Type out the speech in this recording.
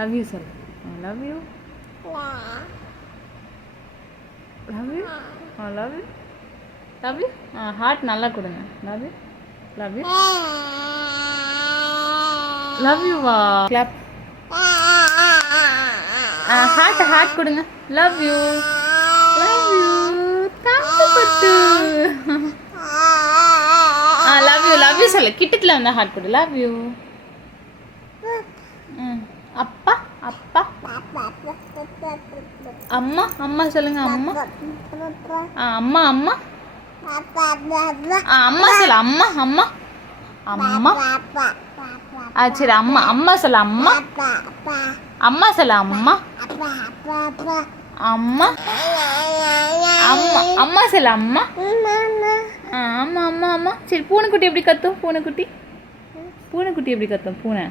Love you சொல்லு. Love you. Love you. Love you. Love you. Heart நல்லா கொடுங்க. Love you. Love you. Love you வா. Clap. Heart கொடுங்க. Love you. Love you. தாங்க பட்டு. Love you சொல்லு. கிட்டத்துல வந்து ஹார்ட் கொடு. Love you. அப்பா அப்பா. அம்மா அம்மா சொல்லுங்க. அம்மா அம்மா அம்மா. அம்மா சொல்லு. அம்மா அம்மா அம்மா. சரி அம்மா அம்மா சொல்லு. அம்மா அம்மா சொல்லு. அம்மா அம்மா அம்மா அம்மா சொல்லு. அம்மா ஆமாம் அம்மா அம்மா. சரி பூனைக்குட்டி எப்படி கத்தும்? பூனைக்குட்டி எப்படி கத்தும்? பூனை